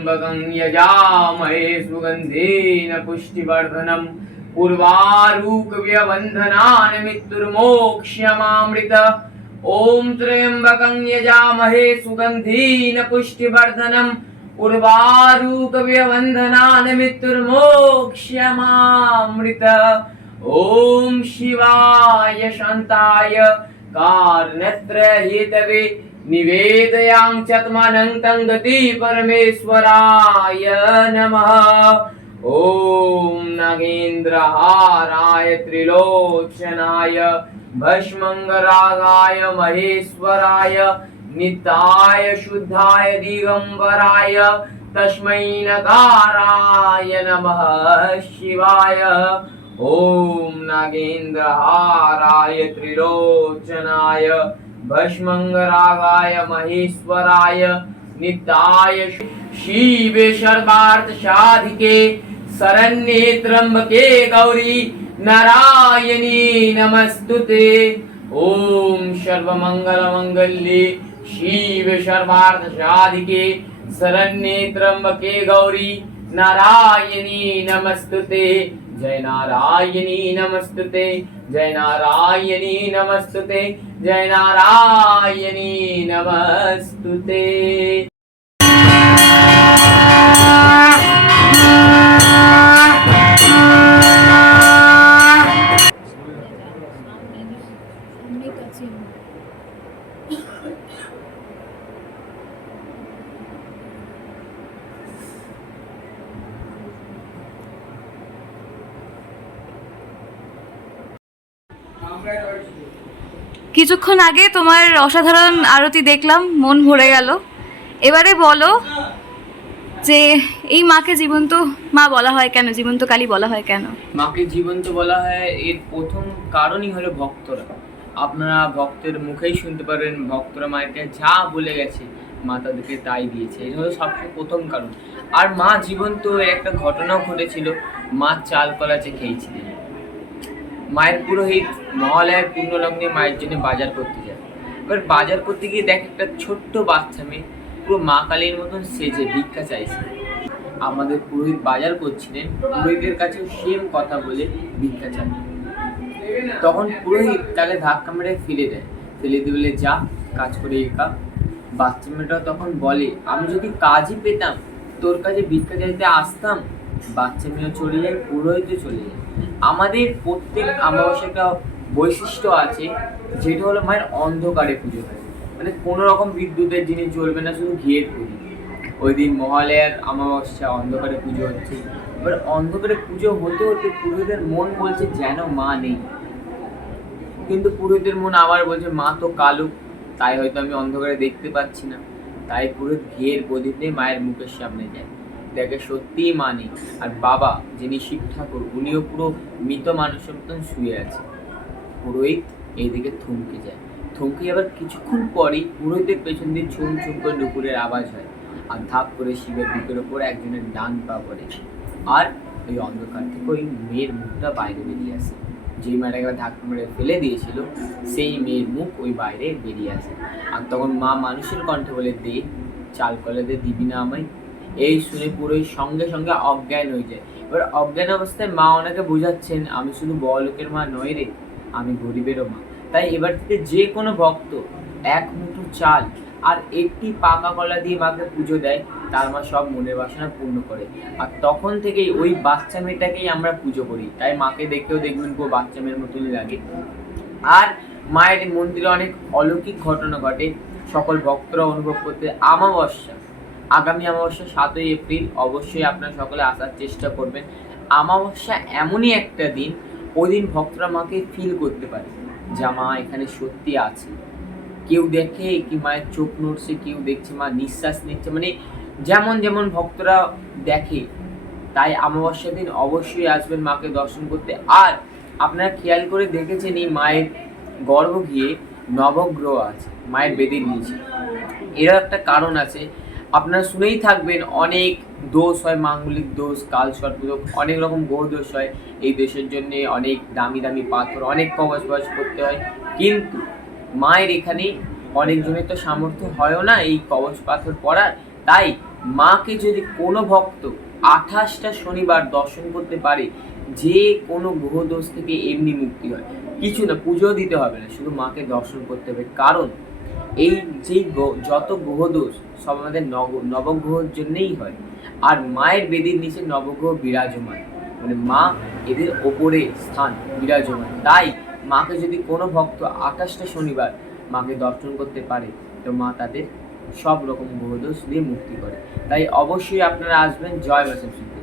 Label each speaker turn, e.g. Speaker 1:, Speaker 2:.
Speaker 1: त्र्यम्बकं यजामहे सुगन्धेन पुष्टिवर्धनम् उर्वारुकव्यबन्धनान् मृत्युर्मोक्ष्यमामृत ॐ त्र्यम्बकं यजामहे सुगन्धेन पुष्टिवर्धनम् उर्वारुकव्यबन्धनान् मृत्युर्मोक्ष्यमामृत ॐ शिवाय शान्ताय कारणत्रयहेतवे निवेदयां चत्मनन्तं गति परमेश्वराय नमः। ॐ नागेन्द्रहाराय त्रिलोचनाय भस्मङ्गरागाय महेश्वराय, निताय शुद्धाय दिगम्बराय तस्मै नकाराय नमः शिवाय। ॐ नागेन्द्रहाराय त्रिलोचनाय भस्मङ्गरागाय महेश्वराय निताय शिवे सर्वार्थसाधिके शरण्ये त्र्यम्बके गौरी नारायणी नमस्तुते ॐ सर्वमङ्गलमङ्गल्ये शिवे सर्वार्थसाधिके शरण्ये त्र्यम्बके गौरी नारायणी नमस्तुते जय नारायणी नमस्तुते जय नारायणी नमस्तुते जय नारायणी नमस्तुते।
Speaker 2: কিছুক্ষণ আগে তোমার অসাধারণ আরতি দেখলাম, মন ভরে গেল। এবারে বলো যে এই মাকে জীবন্ত মা বলা হয় কেন, জীবন্ত কালী বলা হয় কেন?
Speaker 1: মাকে জীবন্ত বলা হয়, এর প্রথম কারণই হলো ভক্তরা। আপনারা ভক্তের মুখেই শুনতে পারবেন, ভক্তরা মায়েরকে যা বলে গেছে, মা তাদেরকে তাই দিয়েছে। এটা হলো সবচেয়ে প্রথম কারণ। আর মা জীবন্ত, একটা ঘটনাও ঘটেছিল, মা চাল কলাচে খেয়েছিলেন। মায়ের পুরোহিত মহালয়ার পূর্ণলগ্নে মায়ের জন্য বাজার করতে যায়। এবার বাজার করতে গিয়ে দেখ একটা ছোট্ট বাচ্চা মেয়ে পুরো মা কালীর মতন সেজে ভিক্ষা চাইছে। আমাদের পুরোহিত বাজার করছিলেন, পুরোহিতের কাছে সেম কথা বলে ভিক্ষা চান। তখন পুরোহিত তাকে ধাক্কা মেরে ফেলে দেয়। ফেলে দিয়ে বলে, যা, কাজ করে একা বাচ্চা মেয়েটা তখন বলে, আমি যদি কাজই পেতাম, তোর কাছে ভিক্ষা চাইতে আসতাম বাচ্চা মেয়েও চলে যায় পুরোহিতও চলে যায়। আমাদের প্রত্যেক অমাবস্যা একটা বৈশিষ্ট্য আছে, যেটা হলো মায়ের অন্ধকারে পুজো হয়। মানে কোনো রকম বিদ্যুতের জিনিস জ্বলবে না, শুধু ঘিয়ের পুজো ওই দিন মহালয়ার অমাবস্যা, অন্ধকারে পুজো হচ্ছে। এবার অন্ধকারে পুজো হতে হতে পুরোহিতের মন বলছে, যেন মা নেই। কিন্তু পুরোহিতের মন আবার বলছে, মা তো কালো, তাই হয়তো আমি অন্ধকারে দেখতে পাচ্ছি না। তাই পুরোহিত ঘিয়ের প্রদীপ মায়ের মুখের সামনে যায়। দেখে সত্যিই মা নেই আর বাবা, যিনি শিব ঠাকুর উনিও পুরো মৃত মানুষের মতন শুয়ে আছে। পুরোহিত এইদিকে থমকে যায়। থমকে যাবার কিছুক্ষণ পরেই পুরোহিতের পেছন দিয়ে ছুম ছুম করে নুপুরের আওয়াজ হয়। আর ধাপ করে শিবের বুকের ওপর একজনের ডান পা পড়ে। আর ওই অন্ধকার থেকে ওই মেয়ের মুখটা বাইরে বেরিয়ে আসে। যেই মেয়েটাকে ধাক্কা মেরে ফেলে দিয়েছিল, সেই মেয়ের মুখ ওই বাইরে বেরিয়ে আসে। আর তখন মা মানুষের কণ্ঠে বলে, দে, চাল কলে দে, দিবি না আমায়। এই শুনে পুরোই সঙ্গে সঙ্গে অজ্ঞান হয়ে যায়। এবার অজ্ঞান অবস্থায় মা ওনাকে বোঝাচ্ছেন, আমি শুধু বড় লোকের মা নই রে, আমি গরিবেরও মা। তাই এবার থেকে যে কোনো ভক্ত এক মুঠো চাল আর একটি পাকা কলা দিয়ে মাকে পুজো দেয়, তার মা সব মনের বাসনা পূর্ণ করে। আর তখন থেকেই ওই বাচ্চা মেয়েটাকেই আমরা পুজো করি। তাই মাকে দেখেও দেখবেন পুরো বাচ্চা মেয়ের মতনই লাগে। আর মায়ের মন্দিরে অনেক অলৌকিক ঘটনা ঘটে। সকল ভক্তরা অনুভব করতে আমাবস্যা আগামী আমাবস্যা সাতই এপ্রিল অবশ্যই আপনারা সকলে আসার চেষ্টা করবেন। আমাবস্যা এমনই একটা দিন, ওই দিন ভক্তরা মাকে ফিল করতে পারে যা মা, এখানে সত্যি আছে। কেউ দেখে, কি মায়ের চোখ নড়ছে, কেউ দেখছে, মা নিঃশ্বাস নিচ্ছে। মানে যেমন যেমন ভক্তরা দেখে, তাই অমাবস্যার দিন অবশ্যই আসবেন মাকে দর্শন করতে। আর আপনারা খেয়াল করে দেখেছেন, এই মায়ের গর্ভ গিয়ে নবগ্রহ আছে, মায়ের বেদির নিচে। এরও একটা কারণ আছে আপনারা শুনেই থাকবেন, অনেক দোষ হয়, মাঙ্গলিক দোষ কাল সর্পদোষ অনেক রকম গ্রহ দোষ হয়। এই দোষের জন্য অনেক দামি দামি পাথর, অনেক কবচ বচ করতে হয়। কিন্তু মায়ের এখানে অনেকজনের তো সামর্থ্য হয়ও না এই কবচ পাথর পরার তাই মাকে যদি কোনো ভক্ত আঠাশটা শনিবার দর্শন করতে পারে, যে কোনো গ্রহদোষ থেকে এমনি মুক্তি হয়। কিছু না, পুজো দিতে হবে না, শুধু মাকে দর্শন করতে হবে। কারণ এই গ্রহ- যত গ্রহদোষ সব আমাদের নব নবগ্রহর জন্যেই হয়। আর মায়ের বেদির নিচে নবগ্রহ বিরাজমান। মানে মা এদের ওপরে স্থান, বিরাজমান। তাই মাকে যদি কোনো ভক্ত আকাশটা শনিবার মাকে দর্শন করতে পারে, তো মা তাদের সব রকম গ্রহদোষ দিয়ে মুক্তি করে। তাই অবশ্যই আপনারা আসবেন জয় মা